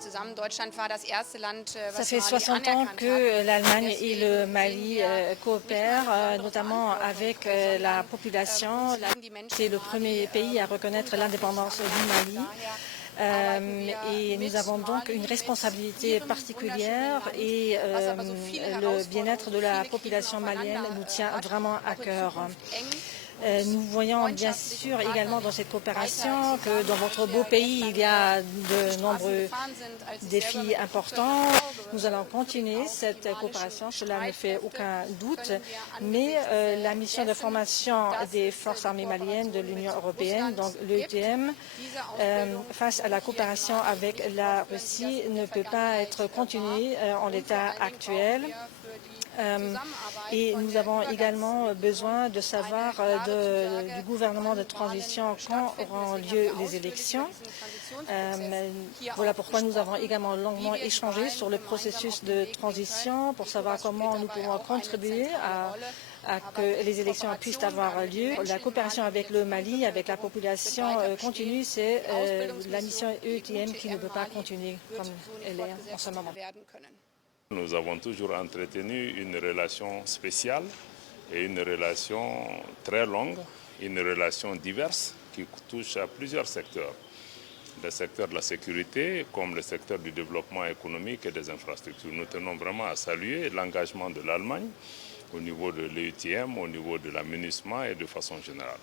Ça fait 60 ans que l'Allemagne et le Mali coopèrent, notamment avec la population. C'est le premier pays à reconnaître l'indépendance du Mali. Et nous avons donc une responsabilité particulière et le bien-être de la population malienne nous tient vraiment à cœur. Nous voyons bien sûr également dans cette coopération que dans votre beau pays, il y a de nombreux défis importants. Nous allons continuer cette coopération, cela ne fait aucun doute, mais la mission de formation des forces armées maliennes de l'Union européenne, donc l'EUTM, face à la coopération avec la Russie, ne peut pas être continuée en l'état actuel. Et nous avons également besoin de savoir du gouvernement de transition quand auront lieu les élections. Voilà pourquoi nous avons également longuement échangé sur le processus de transition pour savoir comment nous pouvons contribuer à que les élections puissent avoir lieu. La coopération avec le Mali, avec la population continue, c'est la mission EUTM qui ne peut pas continuer comme elle est en ce moment. Nous avons toujours entretenu une relation spéciale et une relation très longue, une relation diverse qui touche à plusieurs secteurs. Le secteur de la sécurité comme le secteur du développement économique et des infrastructures. Nous tenons vraiment à saluer l'engagement de l'Allemagne au niveau de l'EUTM, au niveau de la MINUSMA et de façon générale.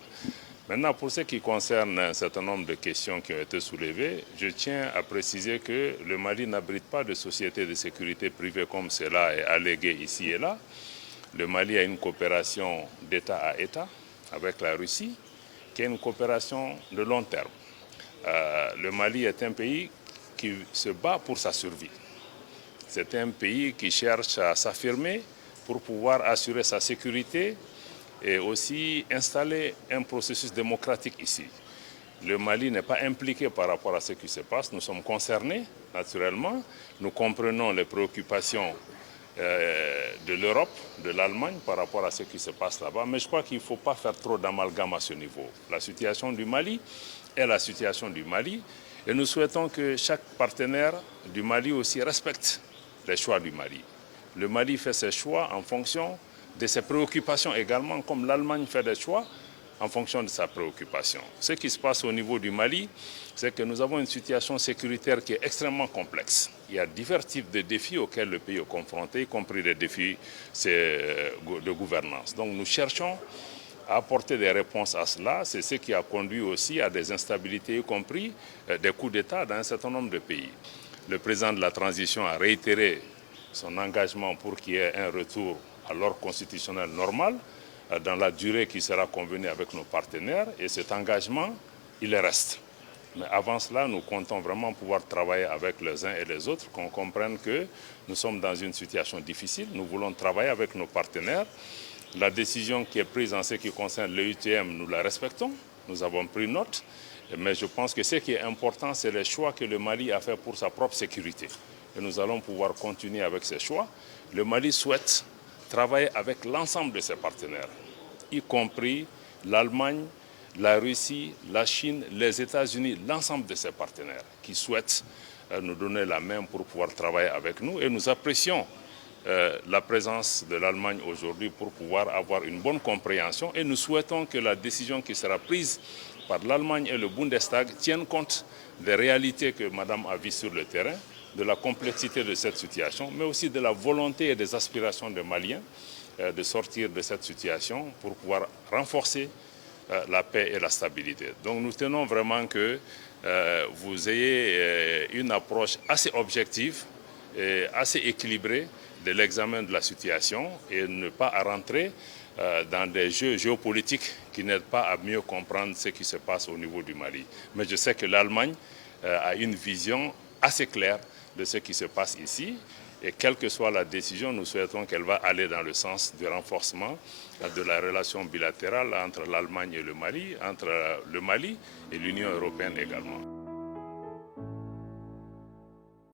Maintenant, pour ce qui concerne un certain nombre de questions qui ont été soulevées, je tiens à préciser que le Mali n'abrite pas de sociétés de sécurité privée comme cela est allégué ici et là. Le Mali a une coopération d'État à État avec la Russie, qui est une coopération de long terme. Le Mali est un pays qui se bat pour sa survie. C'est un pays qui cherche à s'affirmer pour pouvoir assurer sa sécurité et aussi installer un processus démocratique ici. Le Mali n'est pas impliqué par rapport à ce qui se passe. Nous sommes concernés, naturellement. Nous comprenons les préoccupations de l'Europe, de l'Allemagne par rapport à ce qui se passe là-bas. Mais je crois qu'il ne faut pas faire trop d'amalgame à ce niveau. La situation du Mali est la situation du Mali. Et nous souhaitons que chaque partenaire du Mali aussi respecte les choix du Mali. Le Mali fait ses choix en fonction de ses préoccupations également, comme l'Allemagne fait des choix en fonction de sa préoccupation. Ce qui se passe au niveau du Mali, c'est que nous avons une situation sécuritaire qui est extrêmement complexe. Il y a divers types de défis auxquels le pays est confronté, y compris des défis de gouvernance. Donc nous cherchons à apporter des réponses à cela. C'est ce qui a conduit aussi à des instabilités, y compris des coups d'État dans un certain nombre de pays. Le président de la transition a réitéré son engagement pour qu'il y ait un retour à l'ordre constitutionnel normal dans la durée qui sera convenue avec nos partenaires et cet engagement, il reste. Mais avant cela, nous comptons vraiment pouvoir travailler avec les uns et les autres, qu'on comprenne que nous sommes dans une situation difficile. Nous voulons travailler avec nos partenaires. La décision qui est prise en ce qui concerne l'EUTM, nous la respectons. Nous avons pris note. Mais je pense que ce qui est important, c'est les choix que le Mali a fait pour sa propre sécurité. Et nous allons pouvoir continuer avec ces choix. Le Mali souhaite travailler avec l'ensemble de ses partenaires, y compris l'Allemagne, la Russie, la Chine, les États-Unis, l'ensemble de ses partenaires qui souhaitent nous donner la main pour pouvoir travailler avec nous. Et nous apprécions la présence de l'Allemagne aujourd'hui pour pouvoir avoir une bonne compréhension. Et nous souhaitons que la décision qui sera prise par l'Allemagne et le Bundestag tienne compte des réalités que Madame a vues sur le terrain, de la complexité de cette situation, mais aussi de la volonté et des aspirations des Maliens de sortir de cette situation pour pouvoir renforcer la paix et la stabilité. Donc nous tenons vraiment que vous ayez une approche assez objective et assez équilibrée de l'examen de la situation et ne pas rentrer dans des jeux géopolitiques qui n'aident pas à mieux comprendre ce qui se passe au niveau du Mali. Mais je sais que l'Allemagne a une vision assez claire de ce qui se passe ici. Et quelle que soit la décision, nous souhaitons qu'elle va aller dans le sens du renforcement de la relation bilatérale entre l'Allemagne et le Mali, entre le Mali et l'Union européenne également.